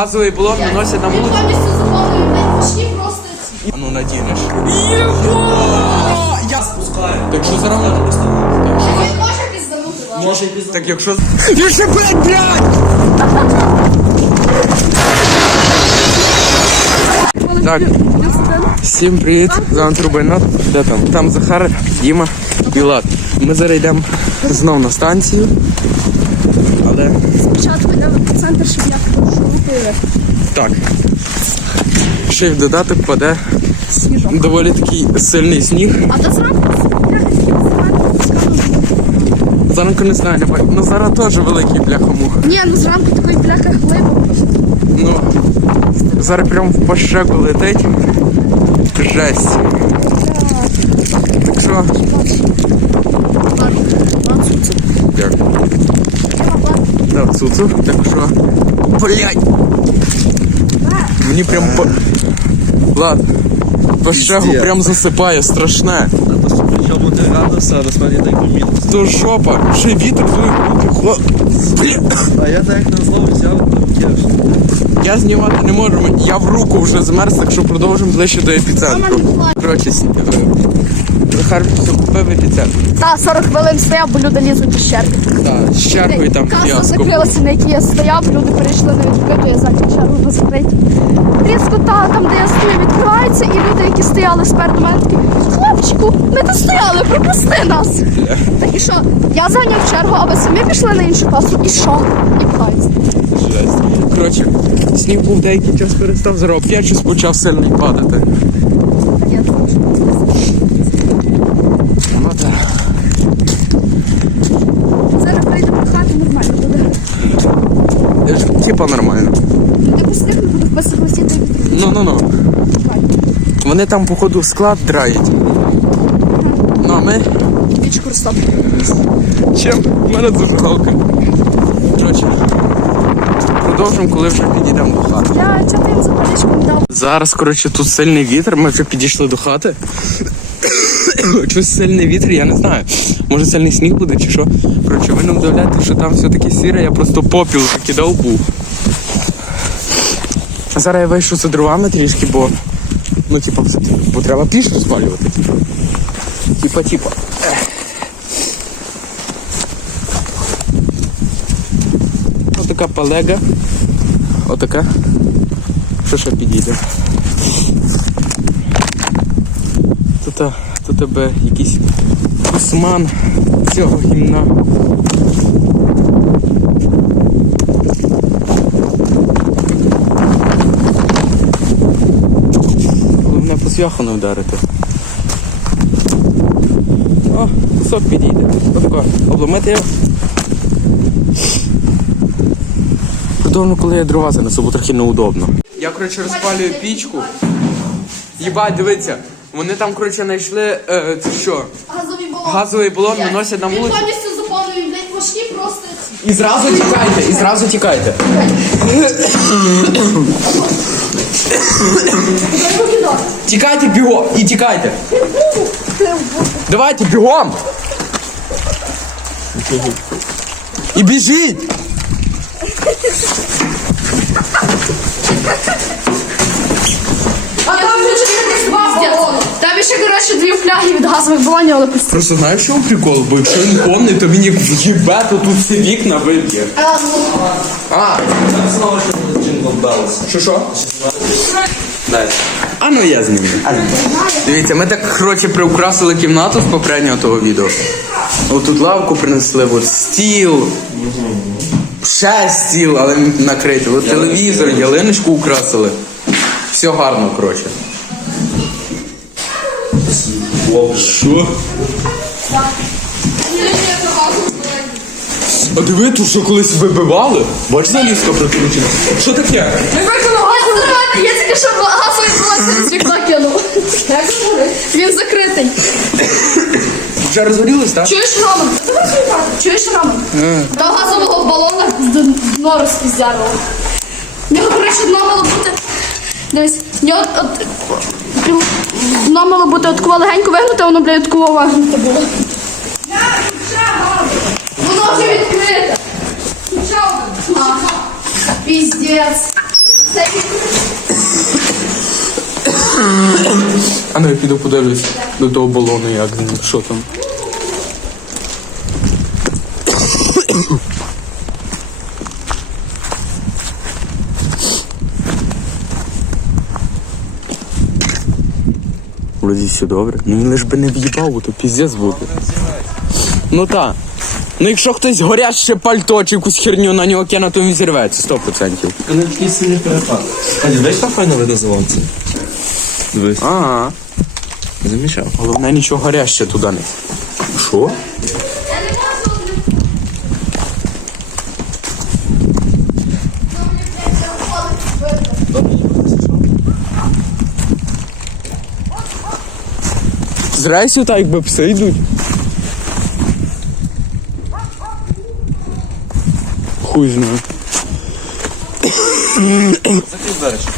Газовий балон виносять на вулицю. повністю заповнений, блядь, почти просто. А ну надінеш. Я спускаю. Так що зараз мене просто. Так, що Він може пізданути, ладно? Може і Так якщо... Ще блядь, блядь! Так, всім привіт, з вами Трубайнот. Де там? Там Захар, Діма і Влад. Ми зараз йдемо знов на станцію. Але Спочатку йдемо в центр, щоб я купили. так. Ще й в додаток паде Сніжок. доволі такий сильний сніг. А до зранку зранку не знаю. Ну зараз теж великий бляхомух. Ні, ну зранку такої бляха просто. Ну, зараз прям в пощеку летить. Жесть. Так що, дякую. Да, цуцу. Так що, блядь. Мені прям по... Влад, пощеку Пиздец. прям засипає, страшне. Причому ти радився, насправді так помітно. То жопа, ще вітер в руки. Блін. А я так на зло взяв там кеш. Я знімати не можу, я в руку вже змерз, так що продовжимо ближче до епіцентру. Коротше, е, купив епіцентр. Та 40 хвилин стояв, бо люди лізуть із черги. Так, з чергою там Каса закрилася, на якій я стояв, люди перейшли на відкриту, я задню чергу закрити. Різко та, там, де я стою, відкривається, і люди, які стояли спереду мене, такі, хлопчику, ми тут стояли, пропусти нас. Так і що? Я зайняв чергу, а ви самі пішли на іншу касу, і що? І пхаються. Жесть. Коротше, сніг був деякий час перестав, зараз опять щось почав сильно падати. Я знаю, що це. Ну так. Зараз прийдемо до хати, нормально буде. Е, ж, Типа нормально. Типу сніг не буде без согласіти вітру. Ну ну ну. Вони там, походу, склад драють. Ну а ми Вічку розтоп. чим? У мене зажигалка. Коротше. Продовжимо, коли вже підійдемо до хати. Я чого ти їм дав? Зараз, коротше, тут сильний вітер, ми вже підійшли до хати. Щось сильний вітер, я не знаю. Може сильний сніг буде чи що. Коротше, ви не вдавляйте, що там все-таки сіре, я просто попіл закидав був. А зараз я вийшов за дровами трішки, бо. Ну, типа, бо треба піч розпалювати. Типа, типа. Ех. Отака палега. Отака. Що ще підійде? Тут, тут тебе якийсь кусман цього гімна. Головне не вдарити. О, кусок підійде. Отако. Обломити його. Подобно, коли я дрова занесу, бо трохи неудобно. Я, коротше, розпалюю пічку. Їбать, дивіться, вони там, коротше, знайшли е, це що? Газовий балон. Газовий балон виносять на Він вулицю. повністю заповнений, блядь, почти просто. І зразу тікайте, і зразу тікайте. Тікайте бігом і тікайте. Давайте бігом. І біжіть. А там ще два Там ще, коротше, дві фляги від газових балонів, але пусті. Просто знаєш, що прикол? Бо якщо він повний, то він як в'їбе, то тут всі вікна виб'є. А, Знову що белс. що що? А ну я з ними. Дивіться, ми так коротше приукрасили кімнату з попереднього того відео. От тут лавку принесли, от стіл. Ще стіл, але накритий. От телевізор, ялиночку украсили. Все гарно, коротше. Що? А диви, тут що колись вибивали? Бач, залізка прикручена. Що таке? Ми виконали газовий Я тільки що газовий балон через вікно кинув. Він закритий. Вже розгорілись, так? Чуєш, Роман? Чуєш, Роман? До газового балона д- дно розпіздярило. В нього, коротше, дно мало бути. Дивись, в нього от, пів- дно мало бути от такого легенько вигнуте, воно, блядь, такого вигнуте було. Воно вже відкрите. А, Піздець. А ну я піду подивлюсь до того балону, як що там. Вроді все добре. Ну він лиш би не в'їбав, то піздець буде. Ну так. Ну якщо хтось горяще пальто чи якусь херню на нього кине, то він зірветься 100%. А не такий сильний перепад. А дивись, як файно видно заводці. Дивись. Ага. Замічав. Головне нічого горяще туди не. Що? Зрайся так, якби пси йдуть. Хуй знає. Закрий двері, що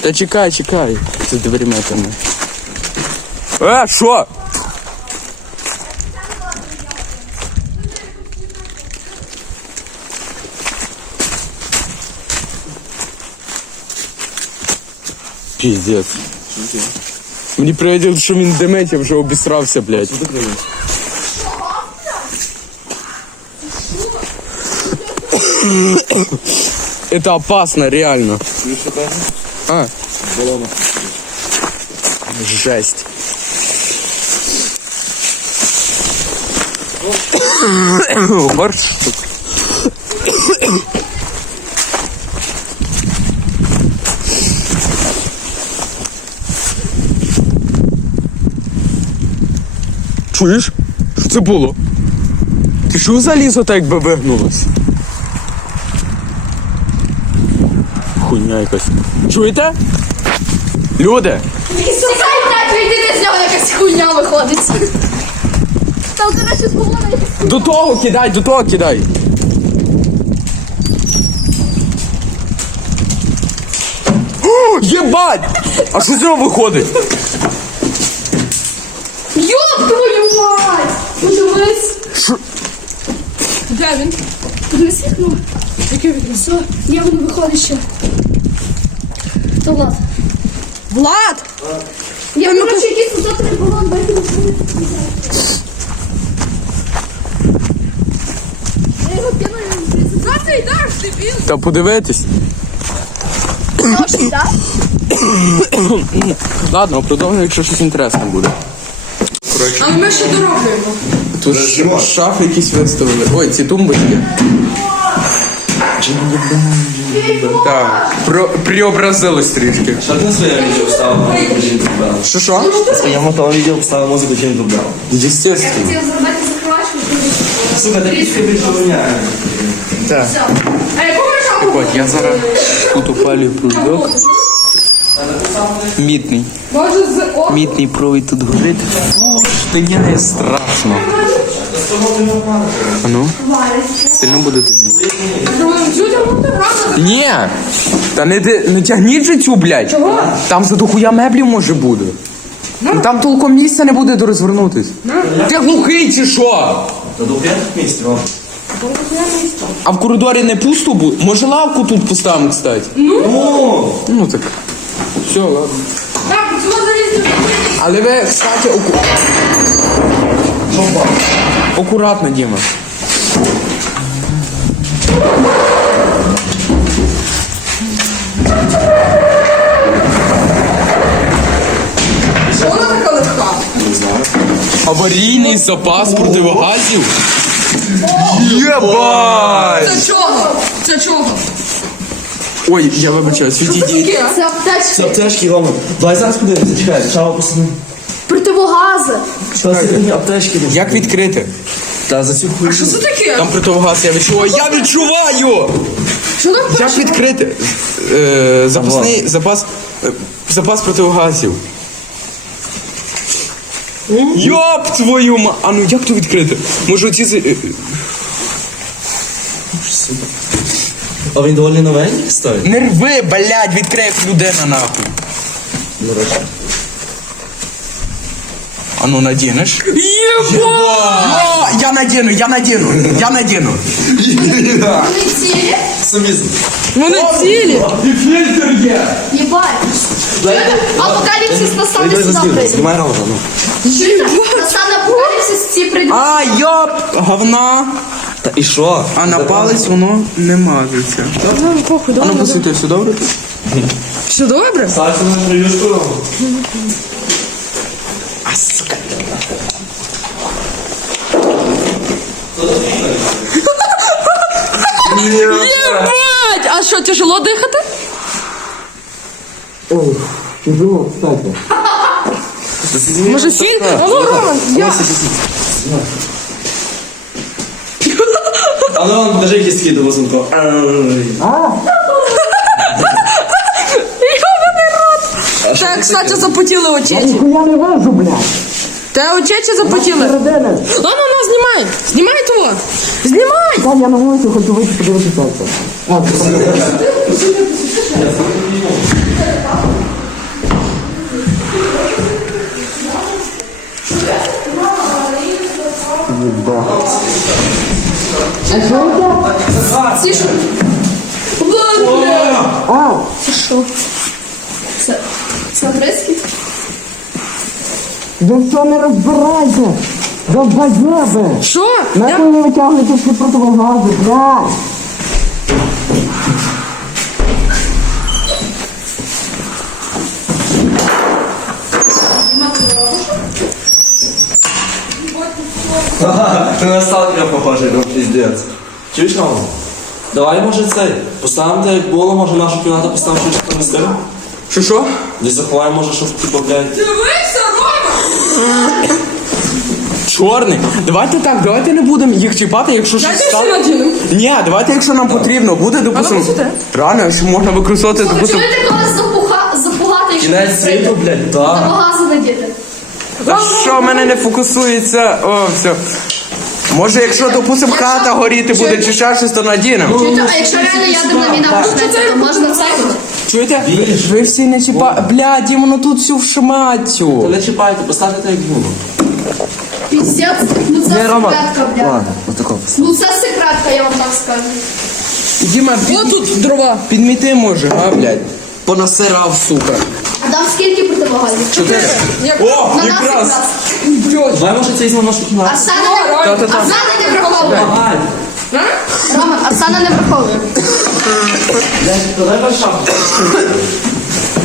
Та чекай, чекай. За дверима там. Е, що? Піздець. Мені привиділо, що він димить, я вже обісрався, блядь. Это опасно, реально. А. Жесть. Горшок. Чуєш? Що це було? Ти що заліз отак якби вигнулось? Хуйня якась. Чуєте? Люди! Сосай так, йди з нього якась хуйня виходить. Там, коротше, з якась До того кидай, до того кидай. О, Єбать! А що з нього виходить? Йоп твою мать! Ну дивись. Що? Де він? Подивись вікно. Яке вікно? Все, є воно виходить ще. То Влад. Влад! Я, коротше, якийсь позатрий балон викинув. Я його кину, і За ти йдеш, дебіл! Та подивитись. Так? Ладно, продовжуємо, якщо щось інтересне буде. Коротше, Але ми ще дороблюємо. тут ш- шафи якісь виставили. Ой, ці тумбочки. Так, про, преобразилось трішки. Що ти на своє відео вставив музику Джин Белл? Що що? На своєму того відео вставив музику Джингл Белл. Естественно. Хотів зробити закривачку. Сука, такі скибі воняє. Так. А яку ми шапку? От, я зараз тут опалюю пружок. Мітний. Може з. Мітний провід тут горить. Фу, штиняє страшно. А ну? Сильно буде рано. Ні! Та не, ти- не тягніть же цю, блядь. Чого? Там за дохуя меблів може буде. Ну, там толком місця не буде до розвернутись. Ти глухий чи що? Та до п'ятих місць, Ром. А в коридорі не пусто буде? Може лавку тут поставимо, кстати? Ну! Ну так. Все, ладно. Так, цього залізти. Але ви, кстати, оку... акуратно, Діма. Вона така легка. Аварійний запас противогазів. Єбать! Це чого? Це чого? Ой, я вибачаюсь, відійдіть. Це. Це аптечки, Рома. Давай зараз подивимося, чекай, чао посадимо. Противогази. Що це такі аптечки? Як відкрити? Та за цю хуйню. Що це таке? Там противогаз, я відчуваю. Я відчуваю! Що там Як відкрити? Е, запасний запас. е, запас противогазів. Йоп твою ма. А ну як то відкрити? Може оці. з- е, А він доволі новенький стоїть? Не рви, блядь, відкрий як людина нахуй. До речі. А ну надінеш. Єба! Я надіну, я надіну, я надіну. Вони цілі? Самі Вони цілі. І фільтр Апокаліпсис настане Дай сюди прийде. знімай Романа, ну. Чуєте? Апокаліпсис, всі прийдуть. А, йоп, говна. Та і що? А на палець воно не мажеться. Ну, похуй, А ну посвіти, все добре тут? Все добре? Ставте на прив'язку. А, сука. Єбать! А що, тяжело дихати? Тяжело, кстати. Може? А ну, Роман, я... А ну вам покажи якісь такі до возунку. Та, кстати, запотіли очечі. Я не важу, блядь. Та очечі запотіли. Родина. Ну, ну, ну, знімай. Знімай того. Знімай. Та я на вулиці хочу вийти подивитися це. А, Це що? Бля. а, Це що? Це... Це грецький? ви що не розбирайте? Долбоєби! Що? Нахуй ви витягуєте всі противогази, блядь! Похожий, ну піздець. Чуєш? Давай, може, цей. Поставимо те, як було, може нашу кімнату поставимо щось там стиль. Що що? Десь заховаємо, може, щоб типу, блядь. Дивися, Рома! Чорний. Давайте так, давайте не будемо їх чіпати, якщо щось Дайте стане. всі. Ні, давайте, якщо нам потрібно, буде, допустимо. ну, сюди. Реально, якщо можна використовувати, допустимо. Чуєте, коли запуха... запугати, якщо Кінець світу, блядь, так. Забагато надіти. Та що в мене не фокусується? О, все. Може, якщо, допустимо, хата горіти буде чи ще щось, то надінемо. Чуєте, а якщо реально ядерна війна почнеться, то можна це? Чуєте? Ви всі не чіпа. Блядь, їм воно тут всю Та вшматю. не чіпайте, поставте те, як було. Піздець, ну це секретка, блядь. Ладно, отако. Ну це секретка, я вам так скажу. Діма, під... тут дрова. Підміти може, а, блядь. Понасирав, сука. А там скільки противогазів? Чотири. О, якраз. Давай, може, це візьмемо нашу кімнату. Арсена не, Та-та-та. Не враховує. Давай. Роман, Арсена не враховує. Дай шапку.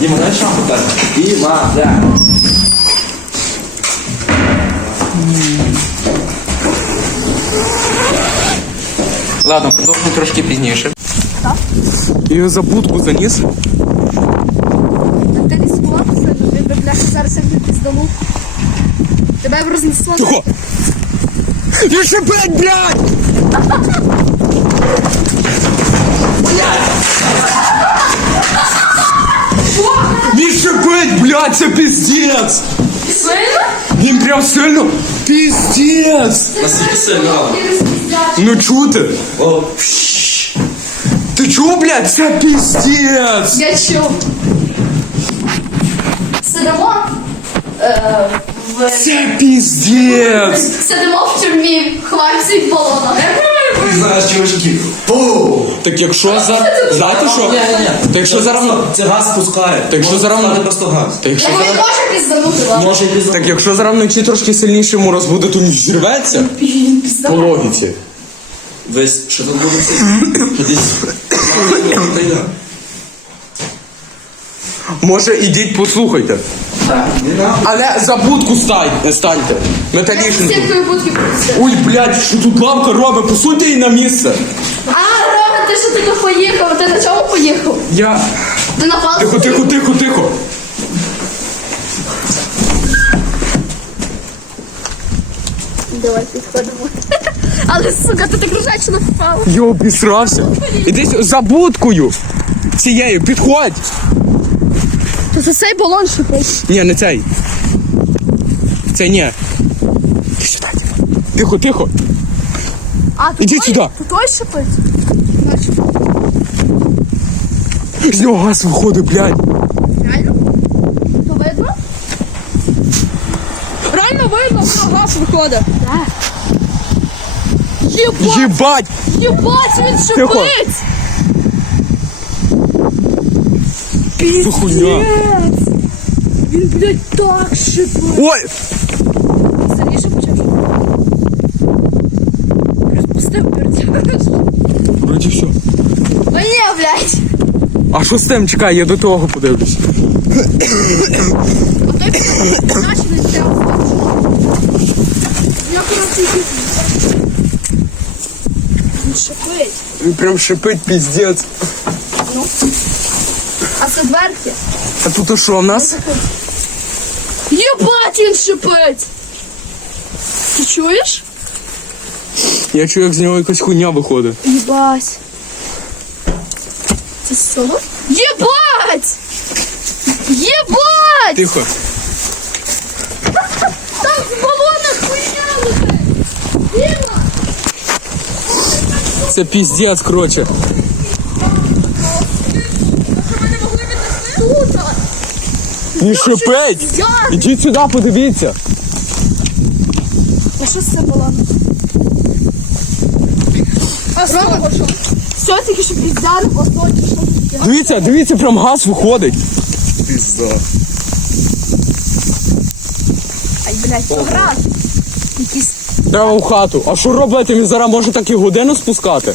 Діма, дай шапку так. Діма, да. Ладно, продовжимо трошки пізніше. Я його за будку заніс. Тебе б рознесло. Тихо! Я ще блядь, блядь! Він шипить, блядь, це піздець! Сильно? Він прям сильно піздець! Наскільки сильно? Ну чути? О, Ти чув, блядь, це піздець! Я чув. Сидимо е, в... Це піздець! Сидимо в тюрмі, від балона. ти знаєш, чувачки. Так якщо за... Знаєте що? Так якщо зараз... Це газ спускає. Так що Може зараз- спускати просто газ. Так якщо зараз... може пізданути? Може йти. Так якщо зараз вночі трошки сильніше йому розбуде, то він зірветься? По логіці. Весь, що тут буде це? Що десь... Та. Може, ідіть послухайте. Але за будку стань, станьте. Металічну. Сіткою будки. Ой, блядь, що тут лавка робить? Посуньте її на місце. А, Роман, ти що туди поїхав? Ти на чому поїхав? Я. Ти на палці? Тихо, тихо, тихо, тихо. Давай підходимо. Але, сука, ти так ржачно впала. Я обісрався. Іди сю- за будкою. Цією, підходь. Це цей балон шипить. Ні, не цей. Це ні. Іди сюди, Діма. Тихо, тихо. А, то Ідіть той- сюди. То той шипить? З нього газ виходить, блядь. реально? То видно? Реально видно, що газ виходить. Єбать, Що хуйня? Він, блядь, так шипить. Ой! Сильніше почав. Розпустив перця. Вроді все. О, ні, блядь. А що з тим? Чекай, я до того подивлюсь. Отой наші не взяв. Я коротше. Він шипить. Він прям шипить піздець. Ну. А тут що в нас? Єбать, він шипить! Ти чуєш? Я чую, як з нього якась хуйня виходить. Єбать. Це соло? Єбать! Єбать! Тихо. Там в балонах хуйня летить! Діма! Це піздець, коротше. Тут! Він шипить! Я! Ідіть сюди, подивіться. А що з цим балоном? А що? Все, тільки що піздян, водноті, що таке? Дивіться, дивіться, прям газ виходить. Пізда. Ай, блядь, пограв. Якийсь Треба в хату. А що робити? Він зараз може так і годину спускати.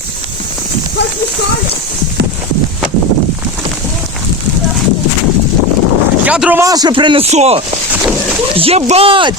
Дрова ще принесу! Єбать!